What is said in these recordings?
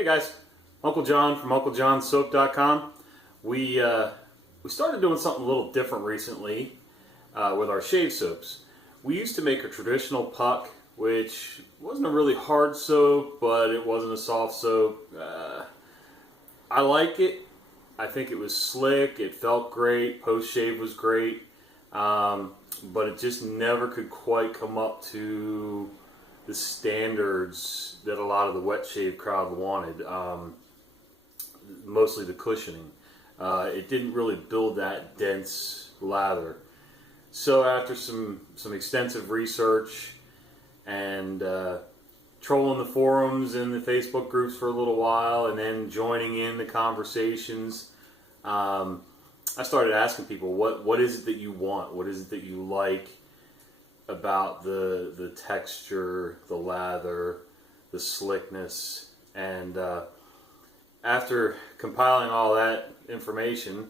Hey guys, Uncle John from UncleJohnSoap.com. We started doing something a little different recently with our shave soaps. We used to make a traditional puck, which wasn't a really hard soap, but it wasn't a soft soap. I like it. I think it was slick. It felt great. Post shave was great, but it just never could quite come up to the standards that a lot of the wet shave crowd wanted, mostly the cushioning. It didn't really build that dense lather. So after some extensive research and trolling the forums and the Facebook groups for a little while and then joining in the conversations, I started asking people, what is it that you want? What is it that you like about the texture, the lather, the slickness? And after compiling all that information,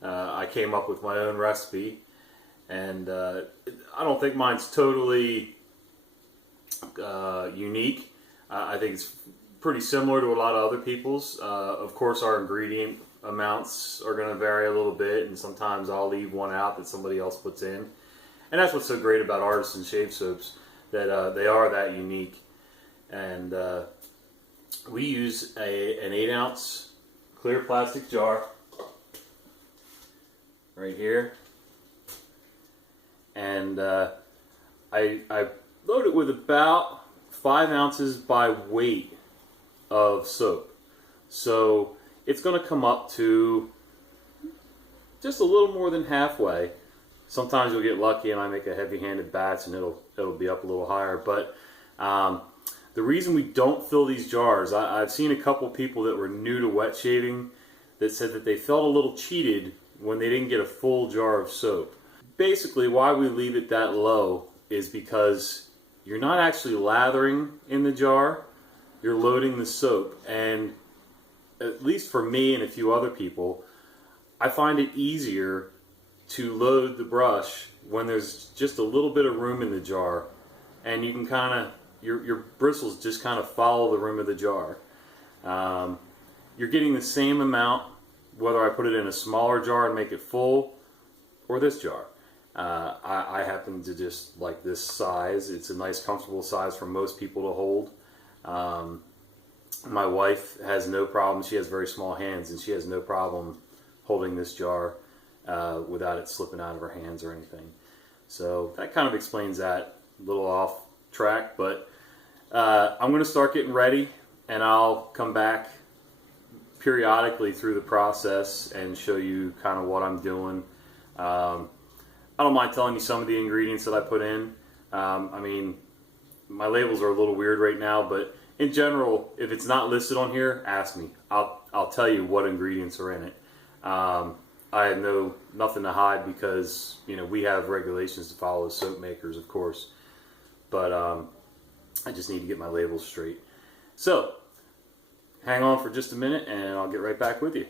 I came up with my own recipe. And I don't think mine's totally unique. I think it's pretty similar to a lot of other people's. Of course, our ingredient amounts are going to vary a little bit, and sometimes I'll leave one out that somebody else puts in. And that's what's so great about artisan shave soaps, that they are that unique. And we use an 8-ounce clear plastic jar right here. And I load it with about 5 ounces by weight of soap. So it's going to come up to just a little more than halfway. Sometimes you'll get lucky and I make a heavy-handed batch and it'll be up a little higher. But the reason we don't fill these jars, I've seen a couple people that were new to wet shaving that said that they felt a little cheated when they didn't get a full jar of soap. Basically, why we leave it that low is because you're not actually lathering in the jar, you're loading the soap. And at least for me and a few other people, I find it easier to load the brush when there's just a little bit of room in the jar, and you can kind of, your bristles just kind of follow the rim of the jar. You're getting the same amount whether I put it in a smaller jar and make it full, or this jar. I happen to just like this size. It's a nice comfortable size for most people to hold. My wife has no problem. She has very small hands, and she has no problem holding this jar without it slipping out of her hands or anything. So that kind of explains that. A little off track, but I'm going to start getting ready, and I'll come back periodically through the process and show you kind of what I'm doing. I don't mind telling you some of the ingredients that I put in. I mean, my labels are a little weird right now, but in general, if it's not listed on here, ask me. I'll tell you what ingredients are in it. I have nothing to hide because, you know, we have regulations to follow as soap makers, of course. But I just need to get my labels straight. So, hang on for just a minute and I'll get right back with you.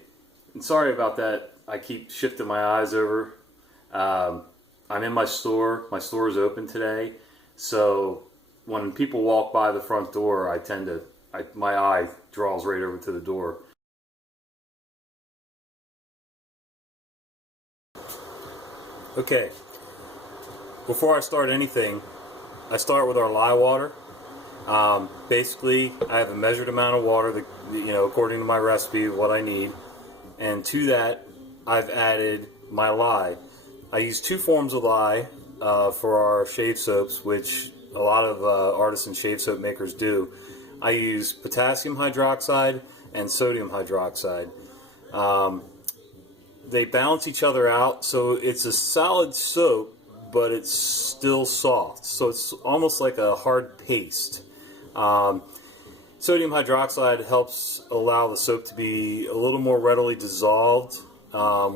And sorry about that. I keep shifting my eyes over. I'm in my store. My store is open today. So when people walk by the front door, my eye draws right over to the door. Okay, before I start anything, I start with our lye water. Basically, I have a measured amount of water that, you know, according to my recipe, what I need. And to that, I've added my lye. I use 2 forms of lye for our shave soaps, which a lot of artisan shave soap makers do. I use potassium hydroxide and sodium hydroxide. They balance each other out, so it's a solid soap, but it's still soft. So it's almost like a hard paste. Sodium hydroxide helps allow the soap to be a little more readily dissolved,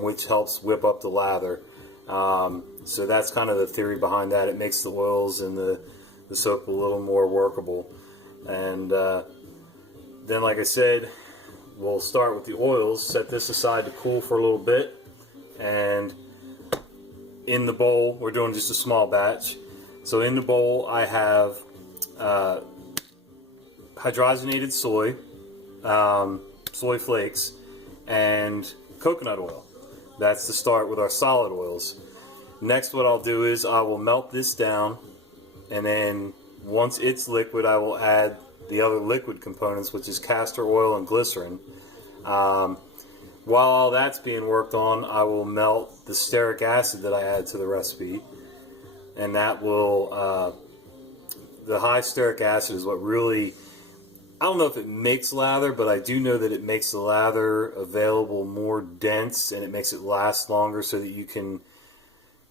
which helps whip up the lather. So that's kind of the theory behind that. It makes the oils and the soap a little more workable. And then, like I said, we'll start with the oils, set this aside to cool for a little bit, and in the bowl, we're doing just a small batch. So in the bowl I have hydrogenated soy, soy flakes, and coconut oil. That's the start with our solid oils. Next, what I'll do is I will melt this down, and then once it's liquid, I will add the other liquid components, which is castor oil and glycerin. While all that's being worked on, I will melt the stearic acid that I add to the recipe, and that will, the high stearic acid is what really, I don't know if it makes lather, but I do know that it makes the lather available more dense, and it makes it last longer so that you can,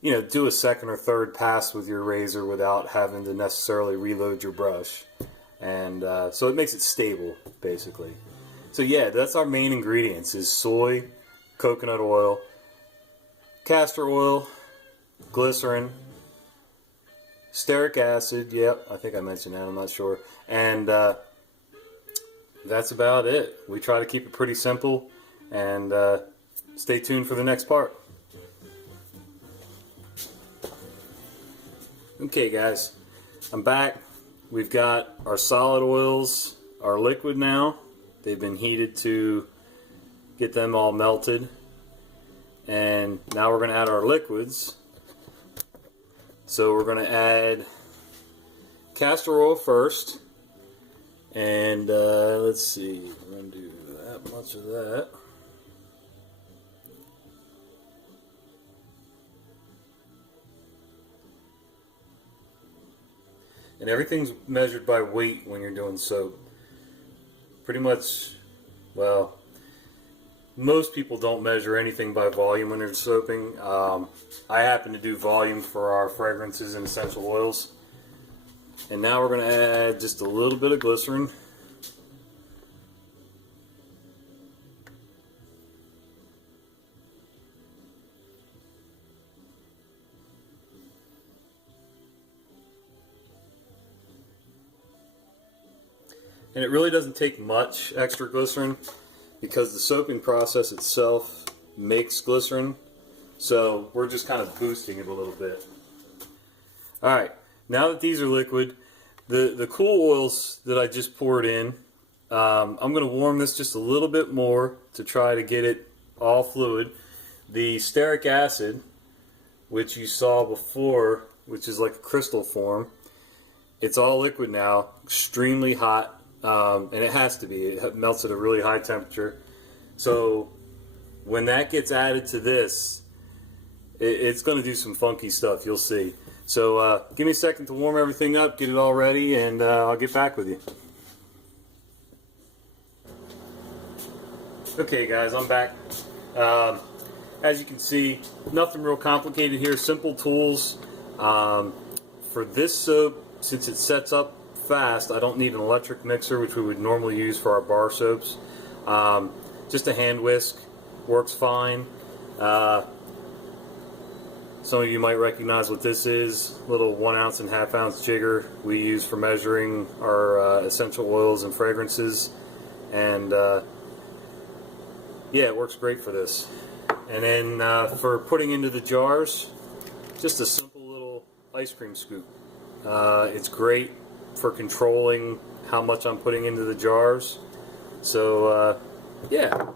you know, do a second or third pass with your razor without having to necessarily reload your brush. And so it makes it stable, basically. So yeah, that's our main ingredients, is soy, coconut oil, castor oil, glycerin, stearic acid, yep, I think I mentioned that, I'm not sure. And that's about it. We try to keep it pretty simple, and stay tuned for the next part. Okay guys, I'm back. We've got our solid oils, our liquid now. They've been heated to get them all melted. And now we're going to add our liquids. So we're going to add castor oil first. And let's see, we're going to do that much of that. And everything's measured by weight when you're doing soap. Pretty much, well, most people don't measure anything by volume when they're soaping. I happen to do volume for our fragrances and essential oils. And now we're going to add just a little bit of glycerin. And it really doesn't take much extra glycerin because the soaping process itself makes glycerin. So we're just kind of boosting it a little bit. Alright, now that these are liquid, the cool oils that I just poured in, I'm going to warm this just a little bit more to try to get it all fluid. The stearic acid, which you saw before, which is like a crystal form, it's all liquid now, extremely hot. And it has to be. It melts at a really high temperature. So when that gets added to this, it's going to do some funky stuff. You'll see. So give me a second to warm everything up, get it all ready, and I'll get back with you. Okay guys, I'm back. As you can see, nothing real complicated here. Simple tools. For this soap, since it sets up fast, I don't need an electric mixer, which we would normally use for our bar soaps. Just a hand whisk works fine. Some of you might recognize what this is. Little 1 ounce and 1/2 ounce jigger we use for measuring our essential oils and fragrances. And yeah, it works great for this. And then for putting into the jars, just a simple little ice cream scoop. It's great for controlling how much I'm putting into the jars. So yeah,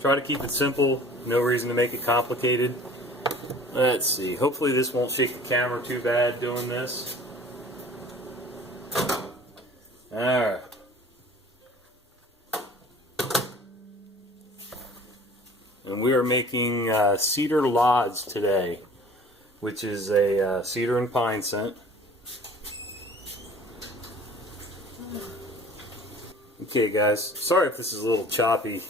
try to keep it simple, no reason to make it complicated. Let's see, hopefully this won't shake the camera too bad doing this. Alright. And we are making Cedar Lodge today, which is a cedar and pine scent. Okay guys, sorry if this is a little choppy.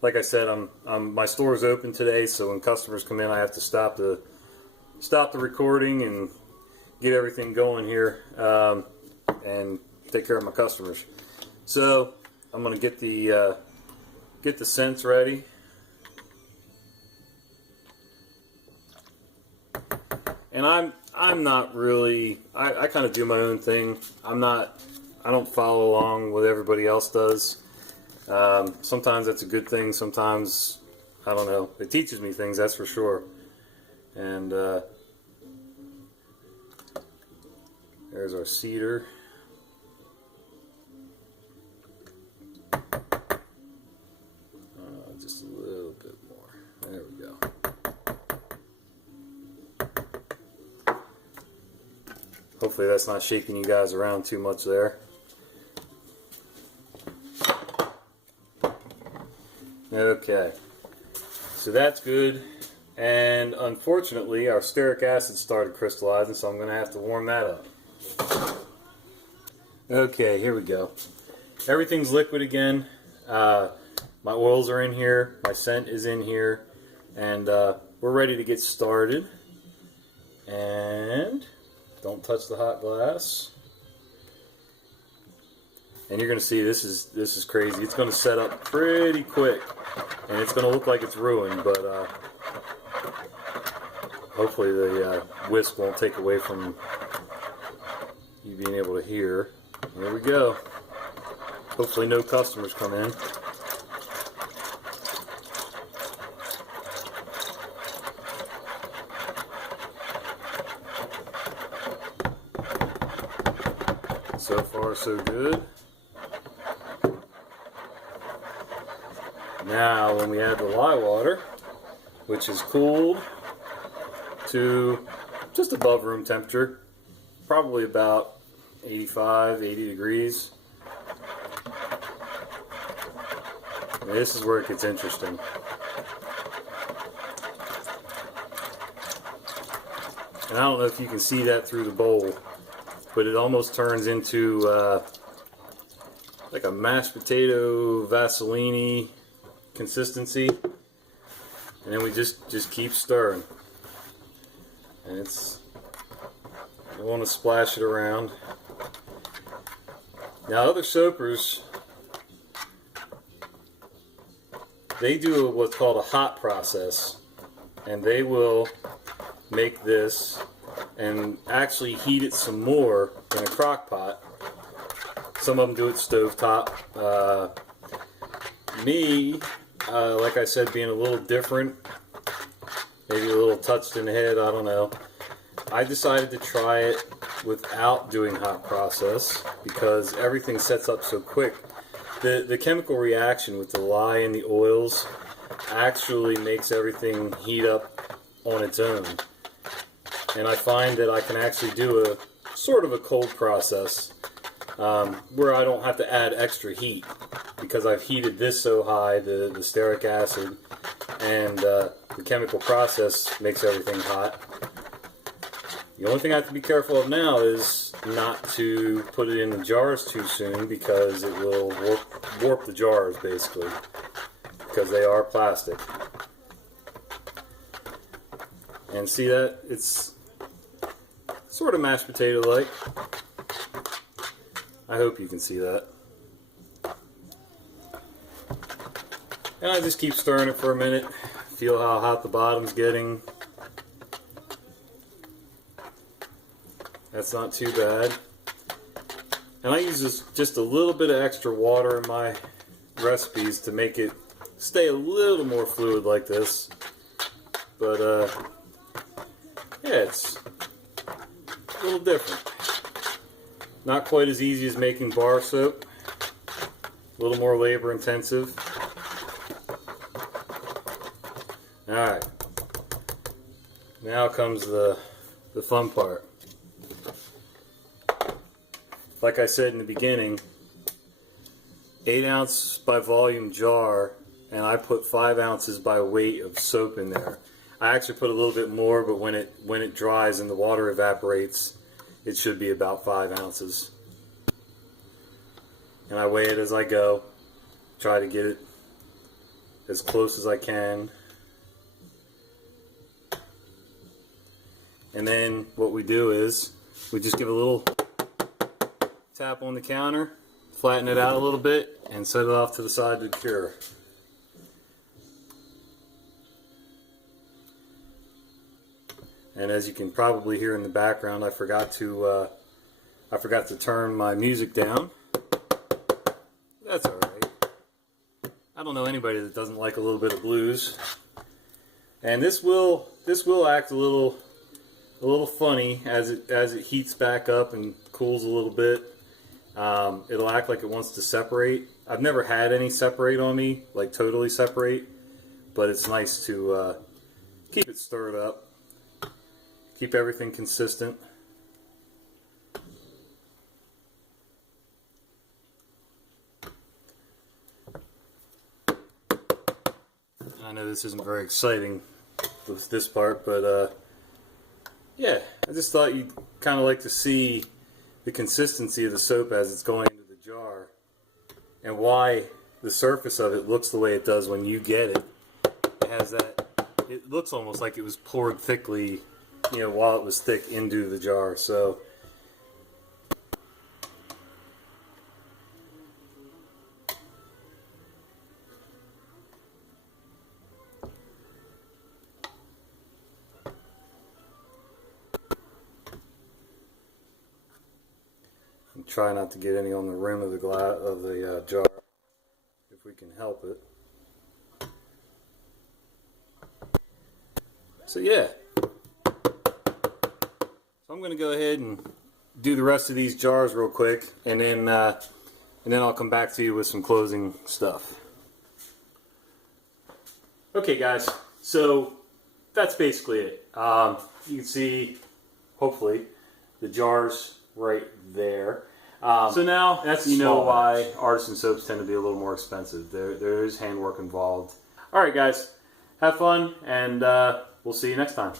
Like I said, my store is open today, so when customers come in, I have to stop the recording and get everything going here and take care of my customers. So I'm gonna get the scents ready. And I'm not really, I kind of do my own thing. I don't follow along what everybody else does. Sometimes that's a good thing, sometimes, I don't know. It teaches me things, that's for sure. And there's our cedar. Hopefully that's not shaking you guys around too much there. Okay, so that's good. And unfortunately, our stearic acid started crystallizing, so I'm going to have to warm that up. Okay, here we go. Everything's liquid again. My oils are in here. My scent is in here. And we're ready to get started. And don't touch the hot glass. And you're going to see this is crazy. It's going to set up pretty quick. And it's going to look like it's ruined, but hopefully the whisk won't take away from you being able to hear. Here we go. Hopefully no customers come in. So far so good. Now when we add the lye water, which is cooled to just above room temperature, probably about 85, 80 degrees. And this is where it gets interesting. And I don't know if you can see that through the bowl, but it almost turns into like a mashed potato Vaseline consistency. And then we just keep stirring. And you want to splash it around. Now other soapers, they do what's called a hot process, and they will make this and actually heat it some more in a crock pot. Some of them do it stovetop. Like I said, being a little different, maybe a little touched in the head, I don't know. I decided to try it without doing hot process because everything sets up so quick. The chemical reaction with the lye and the oils actually makes everything heat up on its own. And I find that I can actually do a sort of a cold process where I don't have to add extra heat because I've heated this so high, the stearic acid, and the chemical process makes everything hot. The only thing I have to be careful of now is not to put it in the jars too soon because it will warp the jars basically, because they are plastic. And see that? It's sort of mashed potato like. I hope you can see that. And I just keep stirring it for a minute, feel how hot the bottom's getting. That's not too bad. And I use just a little bit of extra water in my recipes to make it stay a little more fluid like this. But yeah, it's a little different. Not quite as easy as making bar soap. A little more labor intensive. Alright. Now comes the fun part. Like I said in the beginning, 8 ounce by volume jar, and I put 5 ounces by weight of soap in there. I actually put a little bit more, but when it dries and the water evaporates, it should be about 5 ounces. And I weigh it as I go, try to get it as close as I can. And then what we do is we just give a little tap on the counter, flatten it out a little bit, and set it off to the side to cure. And as you can probably hear in the background, I forgot to turn my music down. That's all right. I don't know anybody that doesn't like a little bit of blues. And this will act a little funny as it heats back up and cools a little bit. It'll act like it wants to separate. I've never had any separate on me, like totally separate, but it's nice to keep it stirred up, keep everything consistent. this isn't very exciting, this part, but yeah, I just thought you'd kind of like to see the consistency of the soap as it's going into the jar, and why the surface of it looks the way it does when you get it. It has that, it looks almost like it was poured thickly, you know, while it was thick into the jar. So and try not to get any on the rim of the jar if we can help it. So yeah, so I'm going to go ahead and do the rest of these jars real quick, and then I'll come back to you with some closing stuff. Okay guys, so that's basically it. You can see, hopefully, the jars right there. So now you know why artisan soaps tend to be a little more expensive. There is handwork involved. Alright guys, have fun, and we'll see you next time.